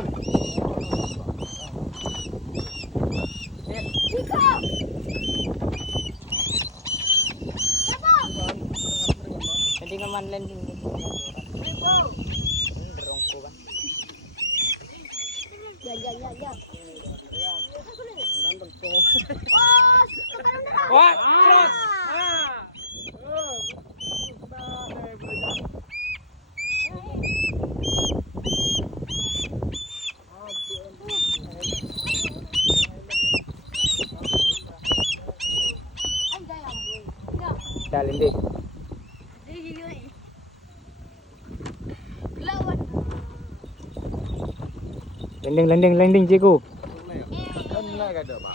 Pun. Hindi naman landing dito. Derong ko ba? Ya. Wah, terus. Dalim deh. Landing, Ciku. Kan nak ada bah.